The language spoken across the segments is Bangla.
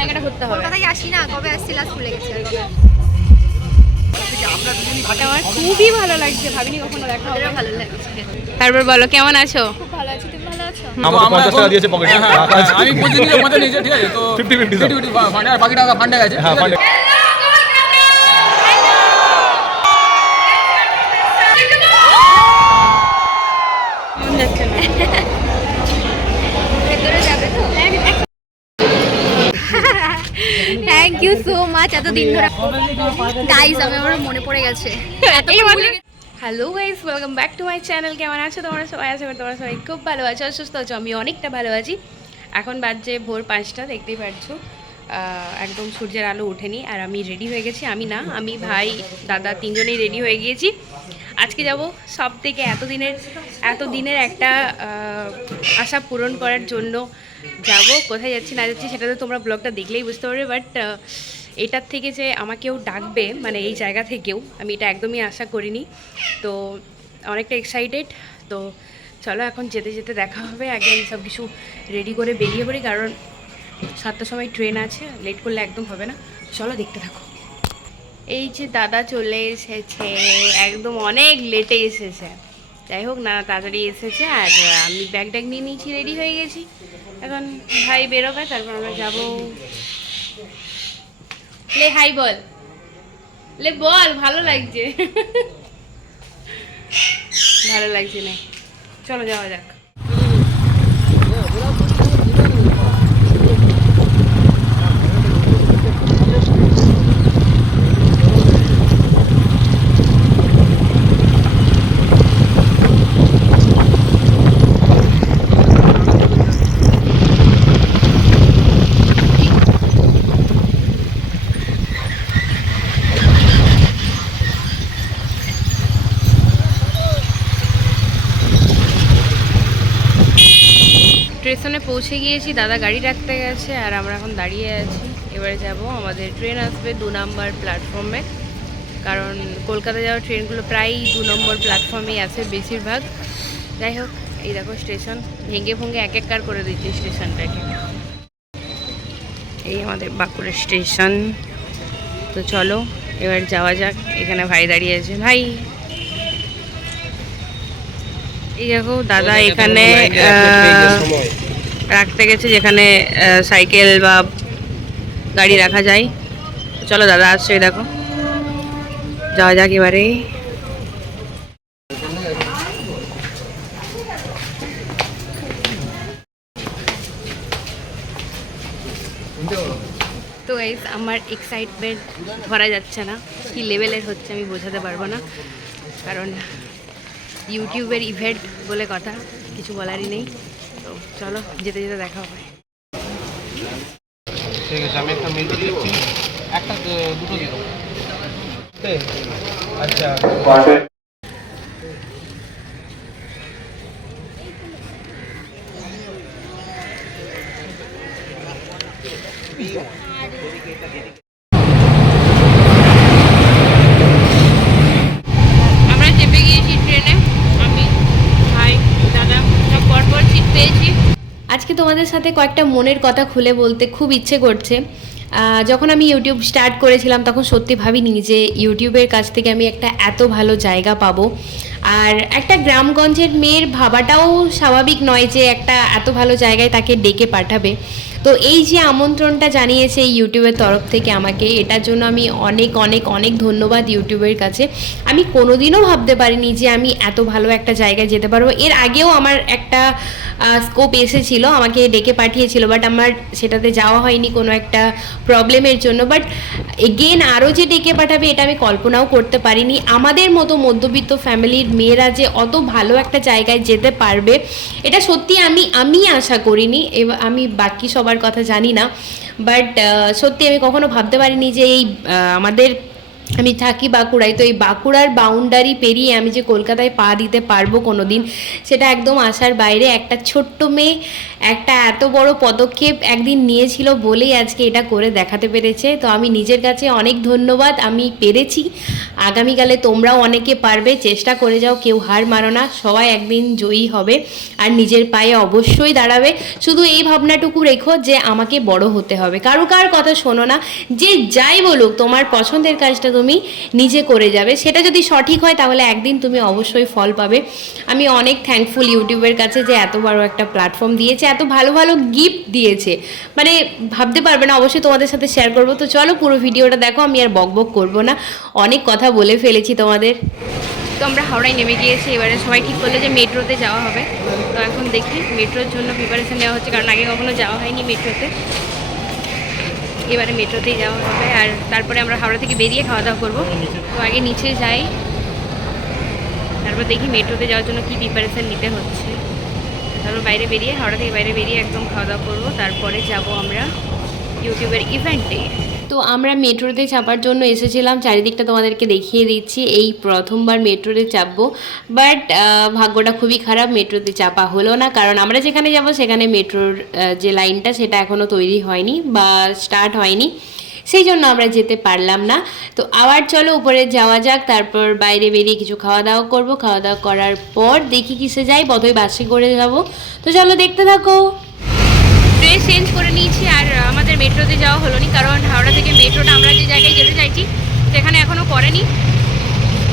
জায়গাটা ঘুরতে হবে। কলকাতায় আসি না, কবে আসছি লাস্ট ভুলে গেছি। আমার খুবই ভালো লাগছে, ভাবিনি কখনো দেখা হবে। ভালো লাগছে। তারপর বলো কেমন আছো? খুব ভালো আছি, তুমি ভালো আছো? আমাকে 50 টাকা দিয়েছে পকেটে। আমি 25 দিলে মজা নিয়েছি, ঠিক আছে? তো 50-50 ফান্ডে আর বাকি টাকা ফান্ডে গেছে। হ্যাঁ ফান্ডে। মন যাচ্ছে না। ভেতরে যাবে তো? থ্যাংক ইউ সো মাচ, এতদিন ধরে গাইস আমার মনে পড়ে গেছে। Hello guys, welcome back to my channel. কেমন আছো তোমরা সবাই? আছো তোমরা সবাই খুব ভালো আছো, সুস্থ আছো। আমি অনেকটা ভালো আছি। এখন বাজছে ভোর 5টা, দেখতেই পাচ্ছো। একদম সূর্যের আলো ওঠেনি আর আমি রেডি হয়ে গেছি। আমি না, আমি ভাই দাদা তিনজনেই রেডি হয়ে গিয়েছি। আজকে যাব সব থেকে এতদিনের একটা আশা পূরণ করার জন্য যাব। কোথায় যাচ্ছি না যাচ্ছি সেটা তো তোমরা ব্লগটা দেখলেই বুঝতে পারবে, বাট এটার থেকে যে আমাকেও ডাকবে, মানে এই জায়গা থেকেও, আমি এটা একদমই আশা করিনি। তো অনেকটা এক্সাইটেড। তো চলো এখন যেতে যেতে দেখা হবে। আগে আমি সব কিছু রেডি করে বেরিয়ে পড়ি, কারণ 7টার সময় ট্রেন আছে, লেট করলে একদম হবে না। চলো দেখতে থাকো। এই যে দাদা চলে এসেছে, একদম অনেক লেটে এসেছে। যাই হোক না, তাড়াতাড়ি এসেছে। আর আমি ব্যাগ ট্যাগ নিয়ে নিয়েছি, রেডি হয়ে গেছি। এখন ভাই বেরোবে, তারপর আমরা যাবো। লে হাই বল, লে বল, ভালো লাগছে। ভালো লাগছে না, চলো যাওয়া যাক। স্টেশনে পৌঁছে গিয়েছি, দাদা গাড়ি রাখতে গেছে আর আমরা এখন দাঁড়িয়ে আছি। এবারে যাব, আমাদের ট্রেন আসবে 2 নম্বর প্ল্যাটফর্মে, কারণ কলকাতা যাওয়ার ট্রেনগুলো প্রায় 2 নম্বর প্ল্যাটফর্মেই আছে বেশিরভাগ। যাই হোক, এই দেখো স্টেশন ভেঙে ভেঙে এক এক কার করে দিচ্ছে স্টেশনটাকে। এই আমাদের বাঁকুড়া স্টেশন। তো চলো এবার যাওয়া যাক। এখানে ভাই দাঁড়িয়ে আছে। ভাই, এই দেখো দাদা এখানে রাখতে গেছে, যেখানে সাইকেল বা গাড়ি রাখা যায়। চলো দাদা আসছে, দেখো যাওয়া যাক এবারে। তো গাইস, আমার এক্সাইটমেন্ট ধরা যাচ্ছে না, কি লেভেলের হচ্ছে আমি বোঝাতে পারবো না, কারণ ইউটিউবের ইভেন্ট বলে কথা, কিছু বলারই নেই। তো চলো যেতে যেতে দেখা হবে। ঠিক আছে, আমি একটা মেল দিচ্ছি, একটা দুটো দিও। আচ্ছা, আমরা চেপে গিয়েছি ট্রেনে, আমি ভাই দাদা সব পরপর সিট পেয়েছি। আজকে তোমাদের সাথে কয়েকটা মনের কথা খুলে বলতে খুব ইচ্ছে করছে। যখন আমি ইউটিউব স্টার্ট করেছিলাম তখন সত্যি ভাবিনি যে ইউটিউবের কাছ থেকে আমি একটা এত ভালো জায়গা পাবো। আর একটা গ্রামগঞ্জের মেয়ের ভাবাটাও স্বাভাবিক নয় যে একটা এত ভালো জায়গায় তাকে ডেকে পাঠাবে। তো এই যে আমন্ত্রণটা জানিয়েছে ইউটিউবের তরফ থেকে আমাকে, এটার জন্য আমি অনেক অনেক অনেক ধন্যবাদ ইউটিউবের কাছে। আমি কোনোদিনও ভাবতে পারিনি যে আমি এত ভালো একটা জায়গায় যেতে পারবো। এর আগেও আমার একটা স্কোপ এসেছিলো, আমাকে ডেকে পাঠিয়েছিল, বাট আমার সেটাতে যাওয়া হয়নি কোনো একটা প্রবলেমের জন্য। বাট এগেন আরও যে ডেকে পাঠাবে এটা আমি কল্পনাও করতে পারিনি। আমাদের মতো মধ্যবিত্ত ফ্যামিলির মেয়েরা যে অত ভালো একটা জায়গায় যেতে পারবে, এটা সত্যি আমি আশা করিনি। আমি বাকি সবার কথা জানি না, বাট সত্যি আমি কখনো ভাবতে পারিনি যে এই আমাদের আমি থাকি বাঁকুড়ায়, তো এই বাঁকুড়ার বাউন্ডারি পেরিয়ে আমি যে কলকাতায় পা দিতে পারবো কোনো দিন, সেটা একদম আশার বাইরে। একটা ছোট্ট মেয়ে একটা এত বড় পদক্ষেপ একদিন নিয়েছিল বলেই আজকে এটা করে দেখাতে পেরেছে। তো আমি নিজের কাছে অনেক ধন্যবাদ, আমি পেরেছি। আগামীকালে তোমরাও অনেকে পারবে, চেষ্টা করে যাও, কেউ হার মানো না, সবাই একদিন জয়ী হবে আর নিজের পায়ে অবশ্যই দাঁড়াবে। শুধু এই ভাবনাটুকু রেখো যে আমাকে বড় হতে হবে, কার কথা শোনো না, যে যাই বলুক তোমার পছন্দের কাজটা তুমি নিজে করে যাবে। সেটা যদি সঠিক হয় তাহলে একদিন তুমি অবশ্যই ফল পাবে। আমি অনেক থ্যাঙ্কফুল ইউটিউবের কাছে যে এত বড় একটা প্ল্যাটফর্ম দিয়েছে, এত ভালো ভালো গিফট দিয়েছে, মানে ভাবতে পারবে না। অবশ্যই তোমাদের সাথে শেয়ার করবো। তো চলো পুরো ভিডিওটা দেখো, আমি আর বকবক করবো না, অনেক কথা বলে ফেলেছি তোমাদের। তো আমরা হাওড়ায় নেমে গিয়েছি, এবারে সবাই ঠিক করলো যে মেট্রোতে যাওয়া হবে। তো এখন দেখি মেট্রোর জন্য প্রিপারেশন নেওয়া হচ্ছে, কারণ আগে কখনো যাওয়া হয়নি মেট্রোতে, এবারে মেট্রোতেই যাওয়া হবে। আর তারপরে আমরা হাওড়া থেকে বেরিয়ে খাওয়া দাওয়া করবো। তো আগে নিচে যাই, তারপর দেখি মেট্রোতে যাওয়ার জন্য কী প্রিপারেশান নিতে হচ্ছে। তারপর বাইরে বেরিয়ে, হাওড়া থেকে বাইরে বেরিয়ে একদম খাওয়া দাওয়া করবো, তারপরে যাব আমরা ইউটিউবের ইভেন্টে। তো আমরা মেট্রোতে চাপার জন্য এসেছিলাম, চারিদিকটা তোমাদেরকে দেখিয়ে দিচ্ছি। এই প্রথমবার মেট্রোতে চাপবো, বাট ভাগ্যটা খুবই খারাপ, মেট্রোতে চাপা হলো না। কারণ আমরা যেখানে যাব সেখানে মেট্রোর যে লাইনটা সেটা এখনও তৈরি হয়নি বা স্টার্ট হয়নি, সেই জন্য আমরা যেতে পারলাম না। তো আবার চলো উপরে যাওয়া যাক, তারপর বাইরে বেরিয়ে কিছু খাওয়া দাওয়া করবো। খাওয়া দাওয়া করার পর দেখি কিসে যাই, বোধহয় বাসে করে যাব। তো চলো দেখতে থাকো। ড্রেস চেঞ্জ করে নিয়েছি, আর আমাদের মেট্রোতে যাওয়া হলো না, কারণ হাওড়া থেকে মেট্রোটা আমরা যে জায়গায় যেতে চাইছি সেখানে এখনও করেনি,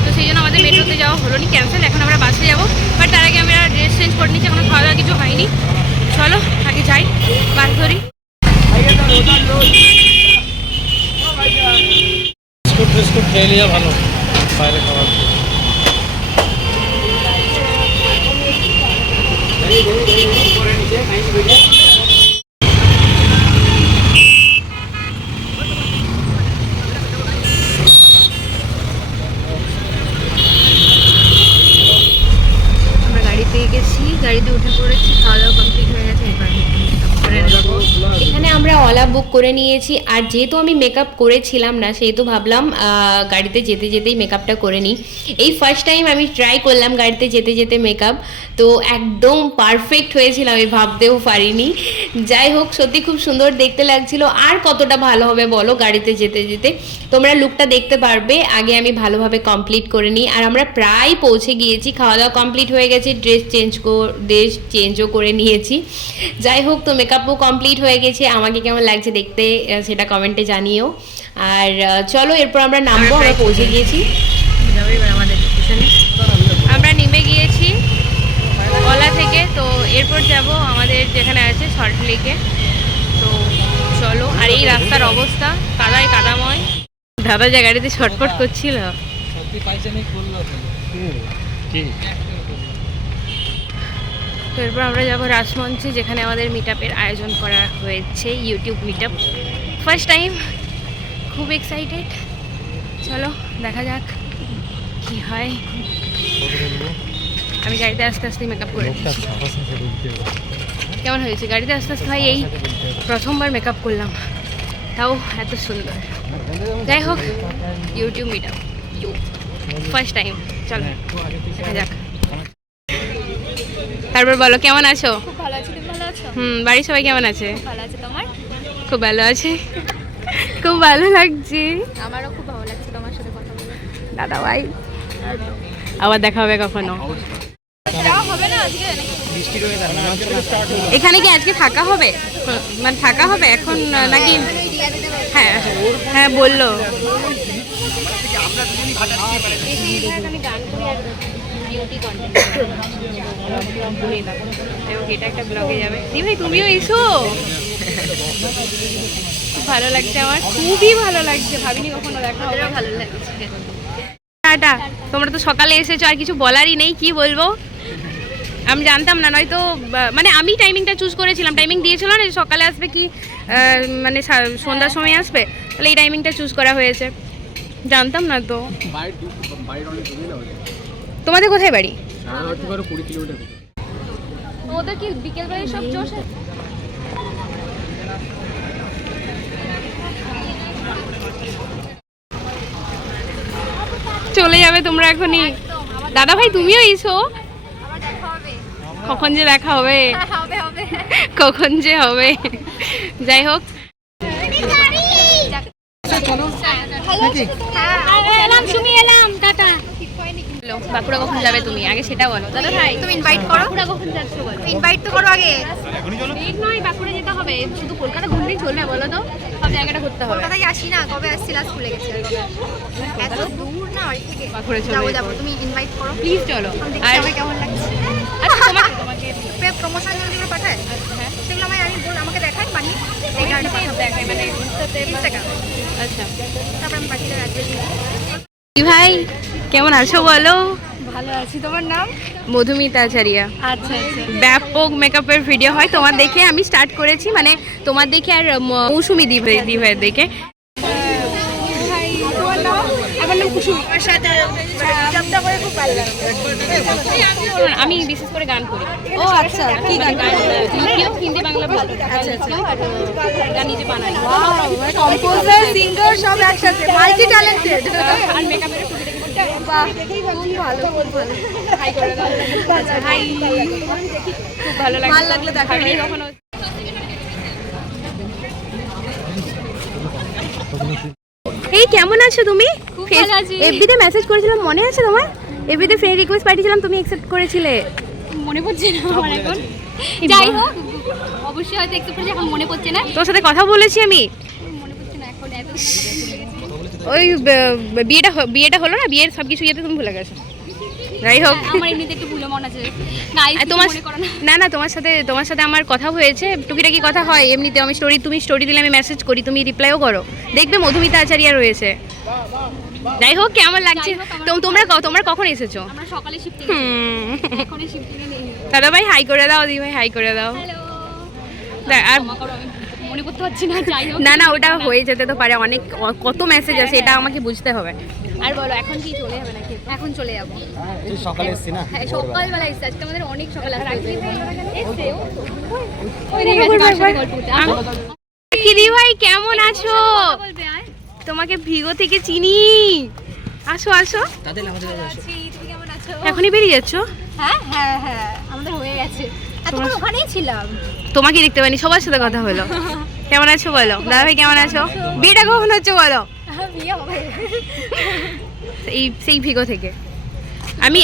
তো সেই জন্য আমাদের মেট্রোতে যাওয়া হলো না, ক্যান্সেল। এখন আমরা বাসে যাবো, বাট তার আগে আমরা ড্রেস চেঞ্জ করে নিচ্ছি, এখনো খাওয়া দাওয়া কিছু হয়নি। চলো আগে যাই, বাস ধরি। বিস্কুট খেয়ে নিয়ে ভালো বাইরে খাবার। আমরা গাড়ি পেয়ে গেছি, গাড়িতে উঠে পড়েছি, খাওয়া দাওয়া কমপ্লিট হয়ে গেছে। এখানে আমরা ওলা বুক করে নিয়েছি, আর যেহেতু আমি মেকআপ করেছিলাম না সেহেতু ভাবলাম গাড়িতে যেতে যেতেই মেকআপটা করে নিই। এই ফার্স্ট টাইম আমি ট্রাই করলাম গাড়িতে যেতে যেতে মেকআপ, তো একদম পারফেক্ট হয়েছিল, আমি ভাবতেও পারিনি। যাই হোক, সত্যি খুব সুন্দর দেখতে লাগছিল। আর কতটা ভালো হবে বলো গাড়িতে যেতে যেতে, তোমরা লুকটা দেখতে পারবে। আগে আমি ভালোভাবে কমপ্লিট করে নিই, আর আমরা প্রায় পৌঁছে গিয়েছি, খাওয়া দাওয়া কমপ্লিট হয়ে গেছে, ড্রেস চেঞ্জও করে নিয়েছি। যাই হোক, তো মেকআপও কমপ্লিট হয়ে গেছে। আমাকে কেমন লাগছে দেখতে সেটা কমেন্টে জানিও। আর চলো এরপর আমরা নামবো, আমরা পৌঁছে গিয়েছি। আমাদের আমরা নেমে গিয়েছি ওলা থেকে, তো এরপর যাব আমাদের যেখানে আছে সল্ট লেকে। তো চলো, আর এই রাস্তার অবস্থা কাদায় কাদাময়, দাদা যে গাড়িতে ছটফট করছিল। তো এরপর আমরা যাবো রাসমঞ্চে, যেখানে আমাদের মিটআপের আয়োজন করা হয়েছে, ইউটিউব মিটআপ, ফার্স্ট টাইম, খুব এক্সাইটেড। চলো দেখা যাক কি হয়। আমি গাড়িতে আস্তে আস্তে মেকআপ করে নিচ্ছি। কেমন হয়েছে গাড়িতে আস্তে আস্তে? ভাই এই প্রথমবার মেকআপ করলাম, তাও এত সুন্দর। যাই হোক, ইউটিউব মিটআপ ফার্স্ট টাইম, চলো দেখা যাক। তারপর বলো কেমন আছো? খুব ভালো আছি, তুমি ভালো আছো? বাড়ির সবাই কেমন আছে? ভালো আছে, তোমার? খুব ভালো আছে, খুব ভালো লাগছে। আমারও খুব ভালো লাগছে তোমার সাথে কথা বলে। দাদা ভাই, আবার দেখা হবে কখনো। হবে না আজকে এখানে কি আজকে থাকা হবে, মানে থাকা হবে এখন নাকি? হ্যাঁ হ্যাঁ বললো। আমি গান করি আর বিউটি কন্টেন্ট, এটা একটা ব্লগে যাবে। দি ভাই তুমিও এসো, খুব ভালো লাগছে আমার, খুবই ভালো লাগছে, ভাবিনি কখনো দেখা হবে। ভালো লাগছে। টাটা। তোমরা তো সকালে এসেছো, আর কিছু বলারই নেই, কি বলবো। আমি জানতাম না, নয়তো মানে আমি টাইমিংটা চুজ করেছিলাম, টাইমিং দিয়েছিল না সকালে আসবে কি মানে সন্ধ্যার সময় আসবে, তাহলে এই টাইমিংটা চুজ করা হয়েছে, জানতাম না তো। তোমাদের কোথায় বাড়ি? ওদের কি বিকেলবেলায় সব চষে? চলে যাবে তোমরা এখনই। দাদা ভাই তুমিও এসো, আবার দেখা হবে। কখন যে দেখা হবে, হবে হবে। কখন যে হবে। যাই হোক, এলাম সুমি, এলাম টাটা। বাঁকুড়া কখন যাবে তুমি আগে সেটা বলো। দাদা ভাই তুমি ইনভাইট করো। বাঁকুড়া কখন যাচ্ছ বলো। ইনভাইট তো করো আগে। ঠিক নয়, বাঁকুড়া যেতে হবে। শুধু কলকাতা ঘুরলেই চলবে বলো তো, সব জায়গাটা ঘুরতে হবে। কলকাতায় আসি না, কবে আসছি লাস্ট ভুলে গেছি। আর কবে এত দূর না বাড়ি থেকে। বাঁকুড়া চলে যাবো যেতে যাবো, হবে। তুমি ইনভাইট করো। প্লিজ চলো। আমি দেখি আর আমার কেমন লাগছে। আচ্ছা, তোমাকে প্রমোশন যেগুলো পাঠায় হ্যাঁ, সেগুলো আমি আমাকে দেখাই বানিয়ে এই কারণে পাঠাবো। দেখাই মানে ইনস্টাতে বা- Instagram। আচ্ছা তারপর আমি বাকিটা অ্যাড্রেস দিই। কি ভাই কেমন আছো বলো। ভালো আছি, তোমার নাম? মধুমিতা আচারিয়া। আচ্ছা আচ্ছা। ব্যাপক মেকআপের ভিডিও হয় তোমার দেখে আমি স্টার্ট করেছি, মানে তোমার দেখে আর মৌসুমি দিভাইয়ের দেখে। আমার নাম কুসুম। আমার সাথে জবটা করে খুব ভালো লাগে। আমি বিশেষ করে গান করি। ও আচ্ছা, কি গান? লিখিও হিন্দি বাংলা ভালো। আচ্ছা আচ্ছা। গান নিজে বানাই কম্পোজার সিঙ্গার সব একসাথে, মাল্টি ট্যালেন্টেড। আর মেকআপের বাহ, খুব ভালো খুব ভালো। হাই করে দাও। হাই, খুব ভালো লাগে। ভালো লাগলে দেখা ভাবিনি হবে। কখনো। এই কেমন আছো তুমি? খুব ভালো আছি। এফবিতে মেসেজ করেছিলাম, মনে আছে তোমার? এফবিতে ফ্রেন্ড রিকোয়েস্ট পাঠিয়েছিলাম, তুমি অ্যাকসেপ্ট করেছিলে। মনে পড়ছে না আমার এখন। যাই হোক, অবশ্যই হয়তো একটু পরে এখন মনে পড়ছে না। তোর সাথে কথা বলেছি আমি। মনে পড়ছে না এখন এত। ওই বিয়েটা হলো না, বিয়ের সব কিছু ইয়েতে তুমি ভুলে গেছো। যাই হোক, আমার এমনিতে একটু ভুলে মনে আছে। গাইস আর তোমার মনে করো না। না না তোমার সাথে আমার কথা হয়েছে, টুকিটাকি কথা হয় এমনিতে। আমি তুমি স্টোরি দিলে আমি মেসেজ করি, তুমি রিপ্লাইও করো। দেখবে মধুমিতা আচারিয়া রয়েছে। যাই হোক, কেমন লাগছে? যাই হোক, তোমরা কখন এসেছো? আমরা সকালে শিফটিং, এখন শিফটিং এ নেই। দাদা ভাই হাই করে দাও, দি ভাই হাই করে দাও। হ্যালো। আর ক্ষমা করো, আমি মনে করতে পারছি না। যাই হোক, না না, ওটা হয়ে যেতে তো পারে, অনেক কত মেসেজ আছে, এটা আমাকে বুঝতে হবে। আর বলো, এখন কি চলে যাবে নাকি? এখন চলে যাবো। সকালে এসছি না। হ্যাঁ, সকালবেলা এসছে আজকে, আমাদের অনেক সকালে আসছে। কি দি ভাই কেমন আছো? বলবে আয়। তোমাকে ভিগো থেকে চিনি। আসো আসো, তাদের আমাদের আছি, তুমি কেমন আছো? এখনই বেরিয়ে যাচ্ছ? হ্যাঁ হ্যাঁ হ্যাঁ, আমাদের হয়ে গেছে। এতক্ষণ ওখানেই ছিলাম। তোমাকে দেখতে পাইনি, সবার সাথে কথা হলো। কেমন আছো বলো, দাদা ভাই কেমন আছো? বিয়েটা কখন হচ্ছে বলো? বিয়ে হবে। সেই ভিগো থেকে আমি,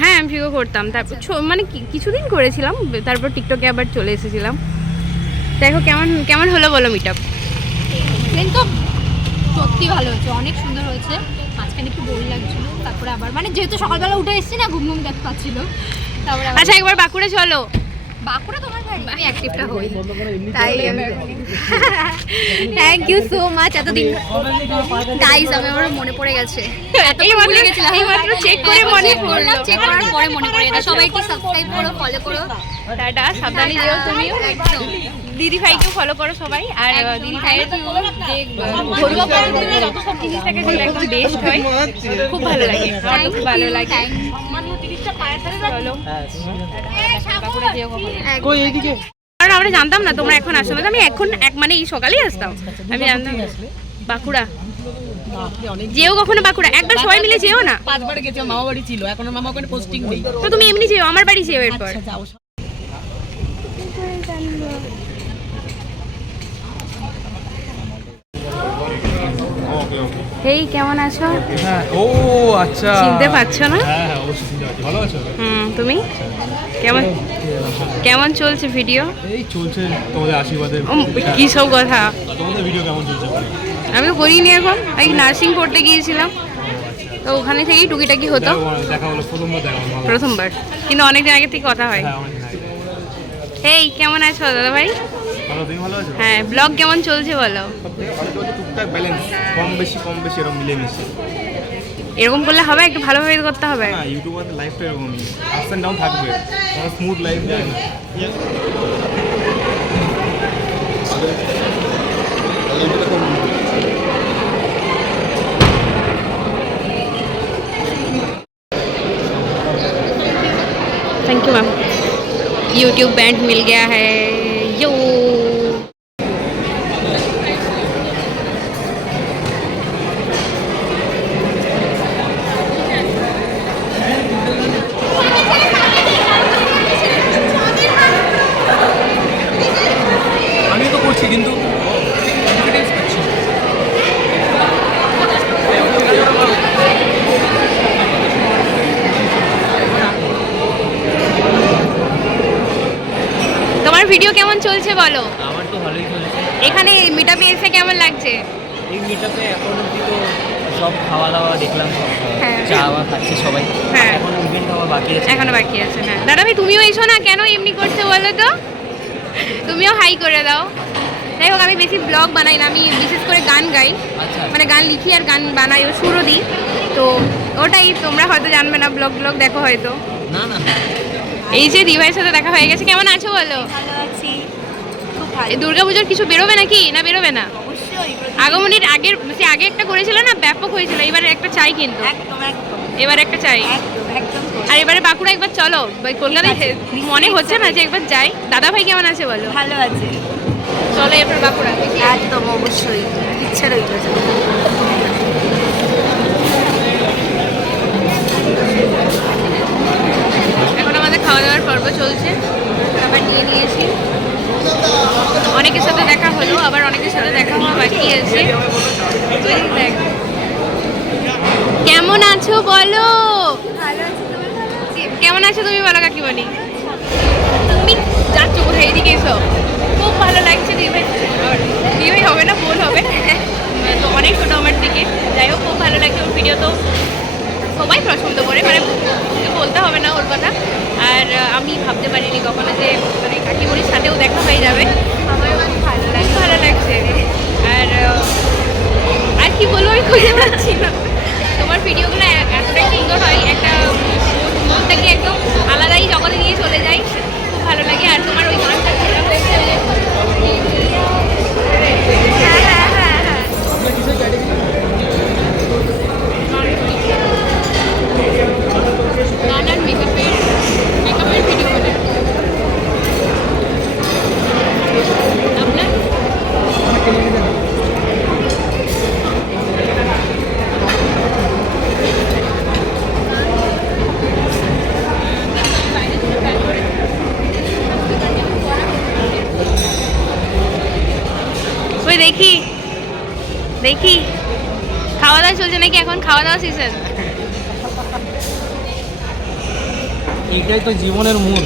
হ্যাঁ আমি ভিগো করতাম। তারপর মানে কিছুদিন করেছিলাম, তারপর টিকটকে আবার চলে এসেছিলাম। দেখো কেমন হলো বলো মিট আপ? ট্রেন তো সত্যি ভালো হয়েছে, অনেক সুন্দর হয়েছে। মাঝখানে একটু বোর লাগছিল, তারপরে আবার মানে যেহেতু সকালবেলা উঠে এসেছি না, ঘুম ঘুম দেখতে পাচ্ছিল। তারপরে আচ্ছা একবার বাঁকুড়া চলো। বাঁকুড়া তোমার বাড়ি? আমি অ্যাক্টিভটা হই, তাই থ্যাংক ইউ সো মাচ। এতদিন গাইস, আমি আমার মনে পড়ে গেছে। এইমাত্র চেক করে মনে পড়লো। চেক করার পরে মনে পড়ে গেছে। সবাই একটু সাবস্ক্রাইব করো, ফলো করো। টাটা, সাবধানে যেও তুমিও। একদম। দিদি ভাইকেও ফলো করো সবাই। আর দিদি ভাইয়ের যে ঘরোয়া পদ্ধতিতে যত সব জিনিস থাকে সেগুলো একদম বেস্ট হয়, খুব ভালো লাগে। আমার তো খুব ভালো লাগে। চলো, বাঁকুড়া যেও কখনো। কই এইদিকে? কারণ আমরা জানতাম না তোমরা এখন আসো না, আমি এখন মানে এই সকালেই আসতাম। আমি জানতাম বাঁকুড়া যেও কখনো, বাঁকুড়া একবার সবাই মিলে যেও না। 5 বার গেছি, মামা বাড়ি ছিল, এখন আর মামা ওখানে পোস্টিং নেই। তো তুমি এমনি যেও, আমার বাড়ি যেও এরপর। আচ্ছা যাও। এই কেমন আছো? হ্যাঁ, ও আচ্ছা, চিনতে পারছো না? হ্যাঁ হ্যাঁ অবশ্যই চিনতে পারছি। ভালো আছো? তুমি কেমন চলছে ভিডিও? এই চলছে তোমাদের আশীর্বাদে। কি সব কথা? তোমাদের ভিডিও কেমন চলছে? আমি করিনি এখন, আমি নার্সিং পড়তে গিয়েছিলাম, তো ওখানে থেকেই টুকিটাকি হতো। দেখা হলো, প্রথমবার দেখা হলো। প্রথমবার, কিন্তু অনেকদিন আগে থেকে কথা হয়। হ্যাঁ অনেকদিন আগে। এই কেমন আছো দাদা ভাই? ভালো, তুমি ভালো আছো? হ্যাঁ, ব্লগ কেমন চলছে বলো? টুকটাক ব্যালেন্স, কম বেশি এরকম মিলেমিশে। এরকম করলে হবে, একটু ভালোভাবে করতে হবে। না, ইউটিউবার লাইফটা এরকমই, আপস অ্যান্ড ডাউন থাকবে, কোনো স্মুথ লাইফ যায় না। Thank you ma'am. YouTube band मिल गया है यो। বলো? আমার তো ভালোই চলেছে। এখানে মিটআপে এসে কেমন লাগছে? এই মিটআপে এখন অবধি তো সব খাওয়া দাওয়া দেখলাম, সব হ্যাঁ। চা খাচ্ছে সবাই। হ্যাঁ। এখন ইভেন্ট হওয়া বাকি আছে। এখনো বাকি আছে। হ্যাঁ দাদা ভাই তুমিও এসো না, কেন এমনি করছো বলো তো? তুমিও হাই করে দাও। যাই হোক, আমি বেশি ব্লগ বানাই না, আমি বিশেষ করে গান গাই, আচ্ছা মানে গান লিখি আর গান বানাই, ও সুরও দিই। তো ওটাই, তোমরা হয়তো জানবে না, ব্লগ দেখো হয়তো। না না এই যে দিভাইয়ের সাথে দেখা হয়ে গেছে, কেমন আছো বলো? ভালো আছি, খুব এই দুর্গাপুজোর কিছু বেরোবে নাকি, না বেরোবে না? অবশ্যই আগমনীর আগের সে আগে একটা করেছিল না, ব্যাপক হয়েছিল। এবারে একটা চাই কিন্তু, একদম এবারে একটা চাই। একদম আর এবারে বাঁকুড়া একবার চলো, কলকাতায় মনে হচ্ছে না যে একবার যাই। দাদা ভাই কেমন আছে বলো? ভালো আছে, চলো এরপর বাঁকুড়া। একদম অবশ্যই, ইচ্ছা রইল। এখন আমাদের খাওয়া দাওয়ার পর্ব চলছে, আবার নিয়ে নিয়েছি। অনেকের সাথে দেখা হলো, আবার অনেকের সাথে দেখা হওয়া বাকি আছে। তুই দেখ কেমন আছো বলো? ভালো আছি, তুমি ভালো আছি? কেমন আছো তুমি বলো কাকিমণি? তুমি যাচ্ছ কোথায়? এদিকে এসো। খুব ভালো লাগছে দিভাই, দিভাই হবে না, ভুল হবে। তো অনেক ছোটো আমার দিকে। যাই হোক, খুব ভালো লাগছে। ওর ভিডিও তো সবাই পছন্দ করে, মানে বলতে হবে না ওর কথা। আর আমি ভাবতে পারিনি কখনো যে মানে কাকিমণির সাথেও দেখা হয়ে যাবে। আমারও অনেক ভালো লাগে। খুব ভালো লাগছে। আর কি বলবো আমি খুঁজে পাচ্ছি না। তোমার ভিডিওগুলো এতটাই সুন্দর হয়, একটা মনটাকে একদম আলাদাই জগতে নিয়ে চলে যায়, খুব ভালো লাগে। আর তোমার ওই গানটা যেটা হয়েছে, ওই যে গান আর মেকআপের ভিডিও বলে আপনার ওই দেখি দেখি খাওয়া দাওয়া চলছে নাকি এখন? খাওয়া দাওয়া সিজন। এইটাই তো জীবনের মূল।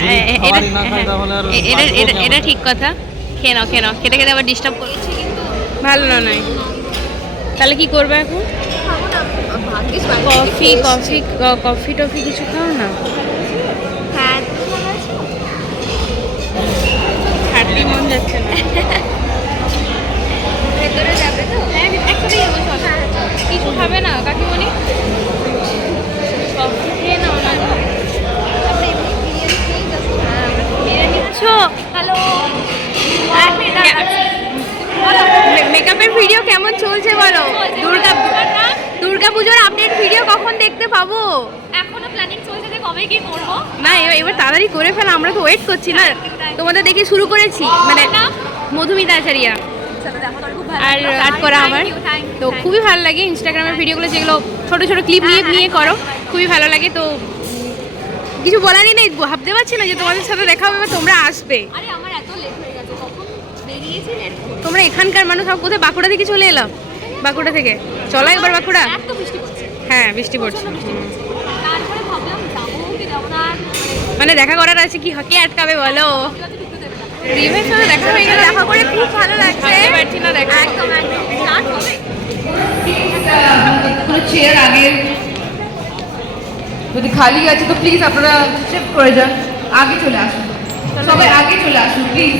যদি খাবারই না খাই তাহলে আর বাঁচবো এটা কেমন? ঠিক কথা। খেয়ে নাও খেয়ে নাও, খেতে খেতে আবার ডিস্টার্ব করেছি কিন্তু ভালো না নয়। তাহলে কি করবে এখন? কফি টফি কিছু খাও না? হ্যাঁ, হাঁটতে মন যাচ্ছে না। ভেতরে যাবে তো? হ্যাঁ একসাথেই যাবো, চলো। কিছু খাবে না কাকিমণি? কফি খেয়ে নাও না। বিরিয়ানি আছো? হ্যালো, মেকআপের ভিডিও কেমন চলছে বলো? দুর্গাপুজোর আপডেট ভিডিও কখন দেখতে পাবো? এখনো প্ল্যানিং চলছে যে কবে কি করবো। না এবার তাড়াতাড়ি করে ফেলো, আমরা তো ওয়েট করছি না। তোমাদের দেখে শুরু করেছি, মানে মধুমিতা আচারিয়া আর আর্ট করা আমার তো খুবই ভালো লাগে। ইনস্টাগ্রামের ভিডিওগুলো যেগুলো ছোট ছোট ক্লিপ নিয়ে করো, খুবই ভালো লাগে। তো কিছু বলারই নেই, ভাবতে পারছি না যে তোমাদের সাথে দেখা হবে বা তোমরা আসবে। আরে আমার এত লেট হয়ে গেছে, কখন বেরিয়েছি লেট করে। তোমরা এখানকার মানুষ, সব কোথায়? বাঁকুড়া থেকে চলে এলাম। বাঁকুড়া থেকে চলো একবার বাঁকুড়া। এত বৃষ্টি পড়ছে, হ্যাঁ বৃষ্টি পড়ছে। তারপরে ভাবলাম যাবো কি যাবো না, আর মানে দেখা করার আছে, কি হকি আটকাবে বলো? ঢুকতে দেবে না। রিমের সাথে দেখা হয়ে গেলে দেখা করে খুব ভালো লাগছে। ভাবতে পারছি না দেখা। একদম স্টার্ট হবে। কোনো চেয়ার আগে যদি খালি আছে তো প্লিজ আপনারা শিফট করে যান, আগে চলে আসুন, সবাই আগে চলে আসুন প্লিজ।